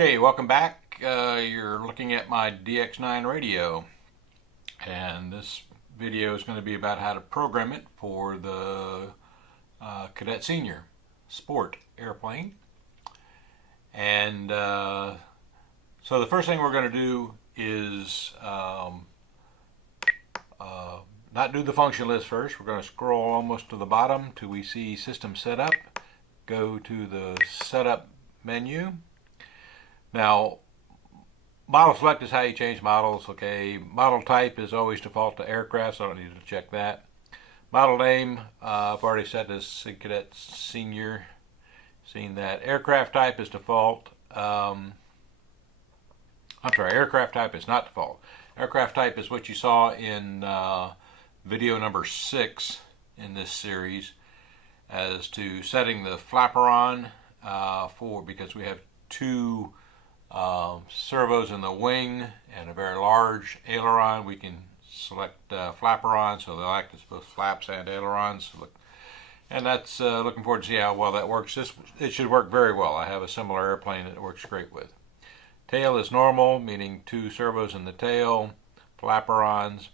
Okay, welcome back. You're looking at my DX9 radio, and this video is going to be about how to program it for the Kadet Senior Sport airplane. And so the first thing we're going to do is not do the function list first. We're going to scroll almost to the bottom till we see System Setup. Go to the Setup menu. Now, model select is how you change models. Okay, model type is always default to aircraft, so I don't need to check that. Model name, I've already set this Kadet Senior. Seen that. Aircraft type is default. I'm sorry, aircraft type is not default. Aircraft type is what you saw in video number 6 in this series, as to setting the flaperon because we have two servos in the wing and a very large aileron. We can select flaperon, so they'll act as both flaps and ailerons. And that's looking forward to see how well that works. It should work very well. I have a similar airplane that it works great with. Tail is normal, meaning two servos in the tail, flaperons,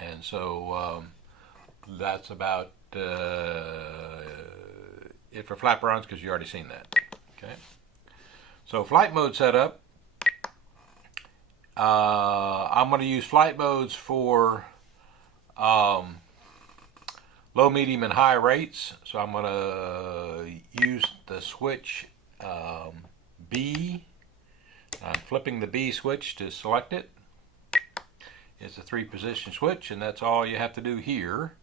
and so that's about it for flaperons, because you already seen that. Okay. So flight mode setup. I'm going to use flight modes for low, medium, and high rates. So I'm going to use the switch B. I'm flipping the B switch to select it. It's a 3-position switch, and that's all you have to do here.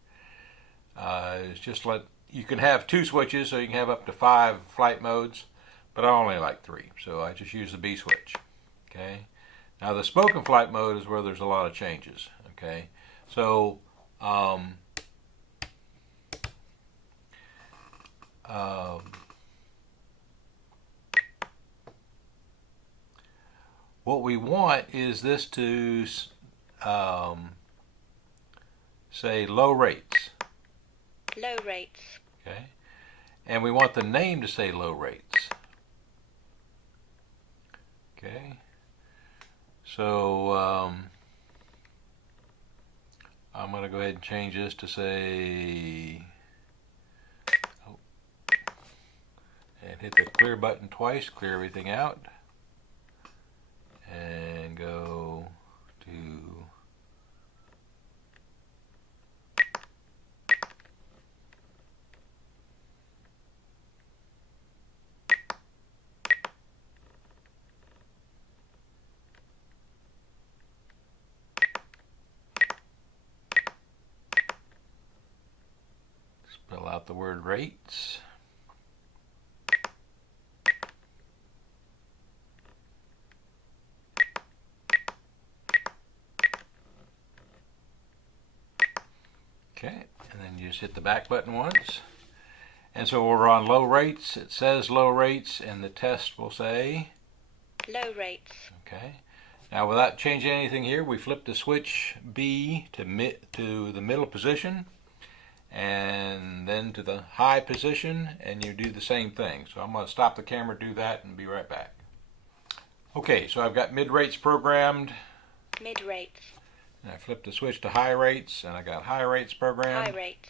Is just you can have 2 switches, so you can have up to 5 flight modes, but I only like 3, so I just use the B switch. Okay. Now the spoken flight mode is where there's a lot of changes. Okay. So what we want is this to say low rates. Low rates. Okay. And we want the name to say low rates. Okay. So I'm going to go ahead and change this to say, and hit the clear button twice, clear everything out, and go to spell out the word rates. Okay, and then you just hit the back button once. And so we're on low rates. It says low rates, and the test will say low rates. Okay. Now, without changing anything here, we flip the switch B to the middle position, and then to the high position, and you do the same thing. So I'm going to stop the camera, do that, and be right back. Okay, so I've got mid rates programmed. Mid rates. And I flip the switch to high rates, and I got high rates programmed. High rates.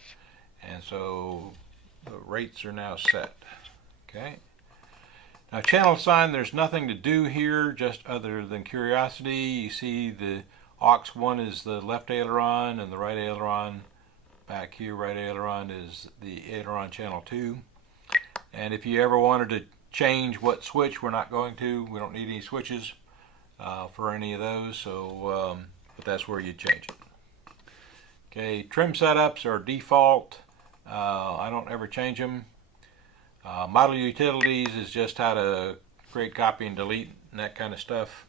And so the rates are now set. Okay. Now, channel sign, there's nothing to do here, just other than curiosity. You see the aux1 is the left aileron, and the right aileron back here, right aileron is the aileron channel 2. And if you ever wanted to change what switch, we're not going to. We don't need any switches for any of those, so but that's where you change it. Okay, trim setups are default. I don't ever change them. Model utilities is just how to create, copy, and delete, and that kind of stuff.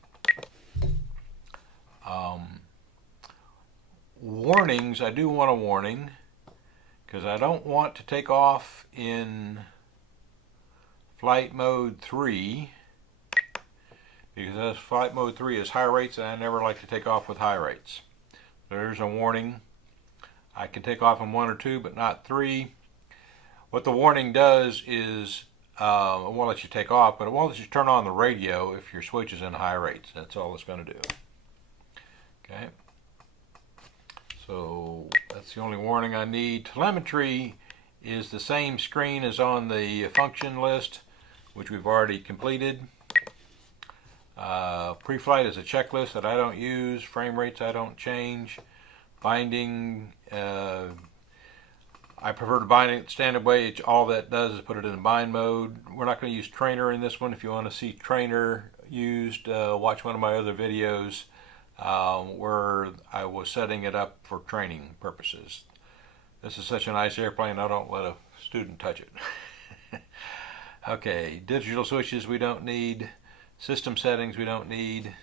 Warnings, I do want a warning, because I don't want to take off in flight mode 3, because flight mode 3 is high rates, and I never like to take off with high rates. There's a warning. I can take off in 1 or 2, but not 3. What the warning does is it won't let you take off, but it won't let you turn on the radio if your switch is in high rates. That's all it's going to do. Okay. So that's the only warning I need. Telemetry is the same screen as on the function list, which we've already completed. Pre-flight is a checklist that I don't use. Frame rates I don't change. Binding, I prefer to bind it standard way. All that does is put it in bind mode. We're not going to use trainer in this one. If you want to see trainer used, watch one of my other videos where I was setting it up for training purposes. This is such a nice airplane, I don't let a student touch it. Okay, digital switches we don't need. System settings we don't need.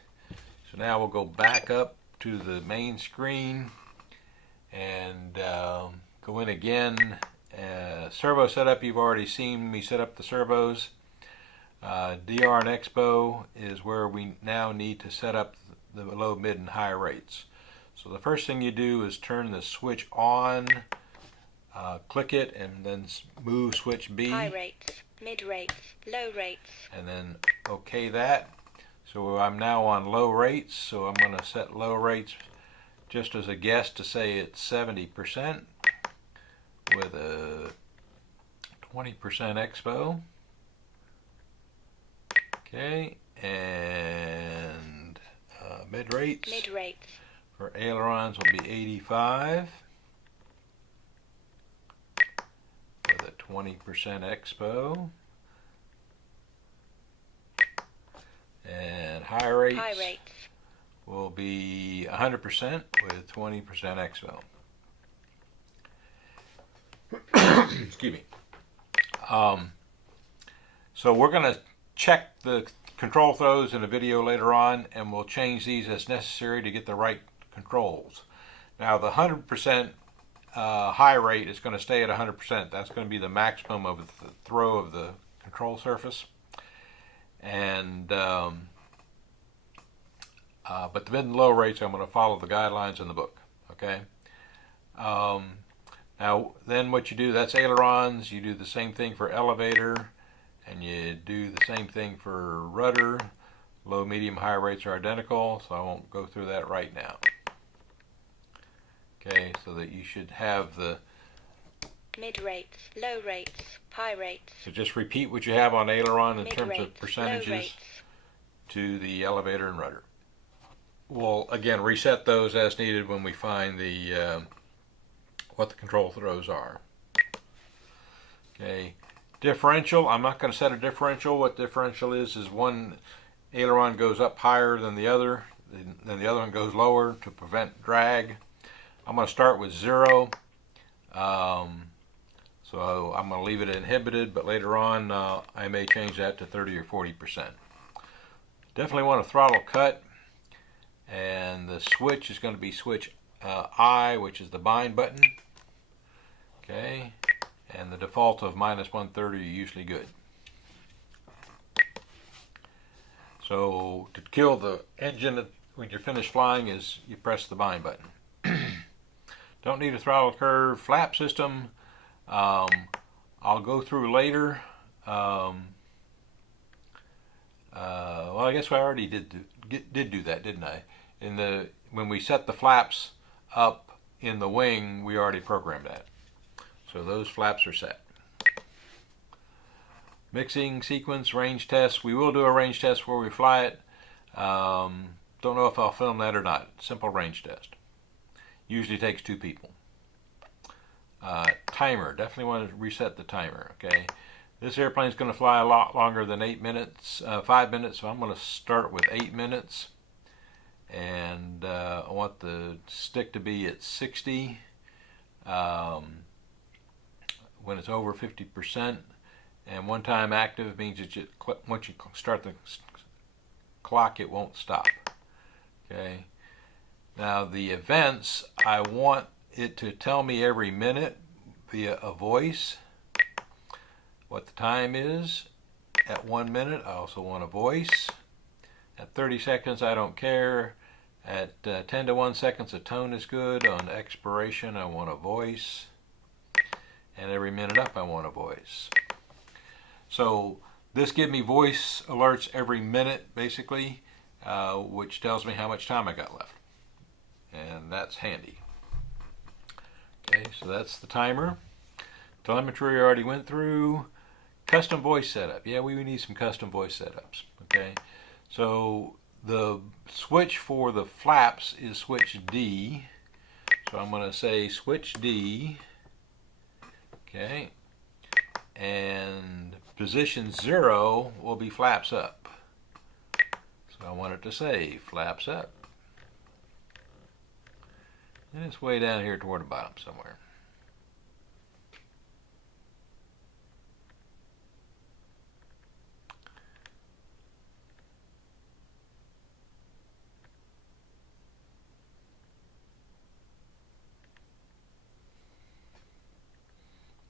So now we'll go back up to the main screen and go in again. Servo setup, you've already seen me set up the servos. DR and Expo is where we now need to set up the low, mid, and high rates. So the first thing you do is turn the switch on, click it, and then move switch B. High rates, mid rates, low rates. And then OK that. So I'm now on low rates, so I'm going to set low rates just as a guess to say it's 70% with a 20% Expo. Okay, and mid rates. Mid rates. For ailerons will be 85 with a 20% Expo. And high rates will be 100% with 20% Expo. Excuse me. So we're going to check the control throws in a video later on, and we'll change these as necessary to get the right controls. Now the 100% high rate is going to stay at 100%. That's going to be the maximum of the throw of the control surface. And but the mid and low rates, I'm going to follow the guidelines in the book. Okay. Now then, what you do, that's ailerons. You do the same thing for elevator, and you do the same thing for rudder. Low, medium, high rates are identical, so I won't go through that right now. Okay, so that you should have the mid rates, low rates, high rates. So just repeat what you have on aileron in Mid terms rates, of percentages low rates. to the elevator and rudder. We'll again reset those as needed when we find the what the control throws are. Okay, differential. I'm not going to set a differential. What differential is one aileron goes up higher than the other, then the other one goes lower to prevent drag. I'm going to start with 0. So I'm going to leave it inhibited, but later on I may change that to 30 or 40%. Definitely want a throttle cut, and the switch is going to be switch I, which is the bind button. Okay, and the default of -130 are usually good. So to kill the engine when you're finished flying is you press the bind button. Don't need a throttle curve. Flap system, I'll go through later. Well, I guess I already did do that, didn't I? When we set the flaps up in the wing, we already programmed that. So those flaps are set. Mixing sequence, range test. We will do a range test before we fly it. Don't know if I'll film that or not. Simple range test. Usually takes 2 people. Timer. Definitely want to reset the timer. Okay. This airplane is going to fly a lot longer than 8 minutes, 5 minutes. So I'm going to start with 8 minutes. And I want the stick to be at 60. When it's over 50%. And one time active means that once you start the clock, it won't stop. Okay. Now the events, I want it to tell me every minute via a voice what the time is. At 1 minute, I also want a voice. At 30 seconds, I don't care. At 10 to 1 seconds, a tone is good. On expiration, I want a voice. And every minute up, I want a voice. So this gives me voice alerts every minute, basically, which tells me how much time I got left. And that's handy. Okay, so that's the timer. Telemetry I already went through. Custom voice setup. Yeah, we need some custom voice setups. Okay, so the switch for the flaps is switch D. So I'm going to say switch D. Okay, and position 0 will be flaps up. So I want it to say flaps up. And it's way down here toward the bottom somewhere.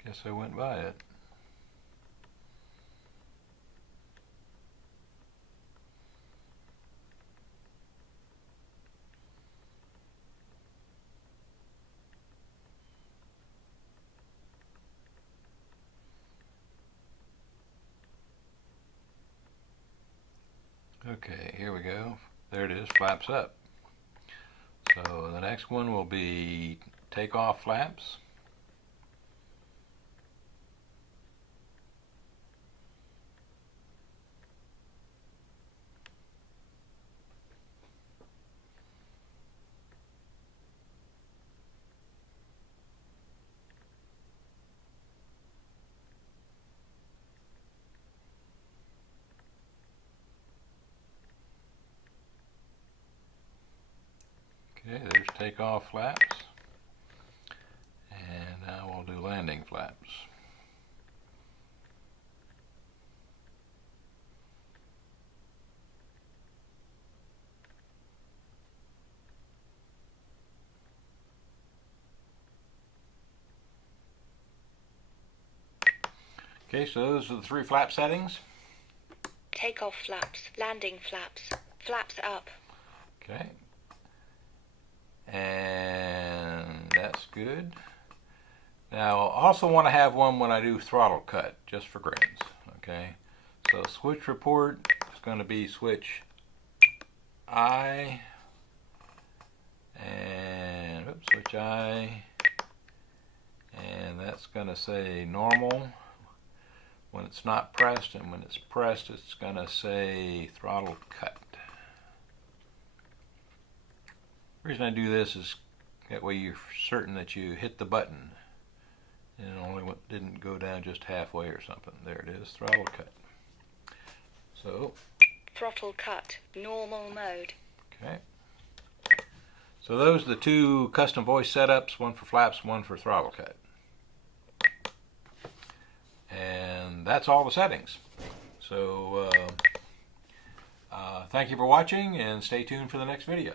Guess I went by it. Okay, here we go. There it is, flaps up. So the next one will be takeoff flaps. Okay, there's takeoff flaps. And now we'll do landing flaps. Okay, so those are the 3 flap settings. Takeoff flaps, landing flaps, flaps up. Okay. And that's good. Now I also want to have one when I do throttle cut, just for grins. Okay. So switch report is going to be switch I, and oops, switch I, and that's going to say normal when it's not pressed, and when it's pressed it's going to say throttle cut. The reason I do this is that way you're certain that you hit the button and it only didn't go down just halfway or something. There it is, throttle cut. So Throttle cut, normal mode. okay. So those are the 2 custom voice setups, one for flaps, one for throttle cut. And that's all the settings. So thank you for watching, and stay tuned for the next video.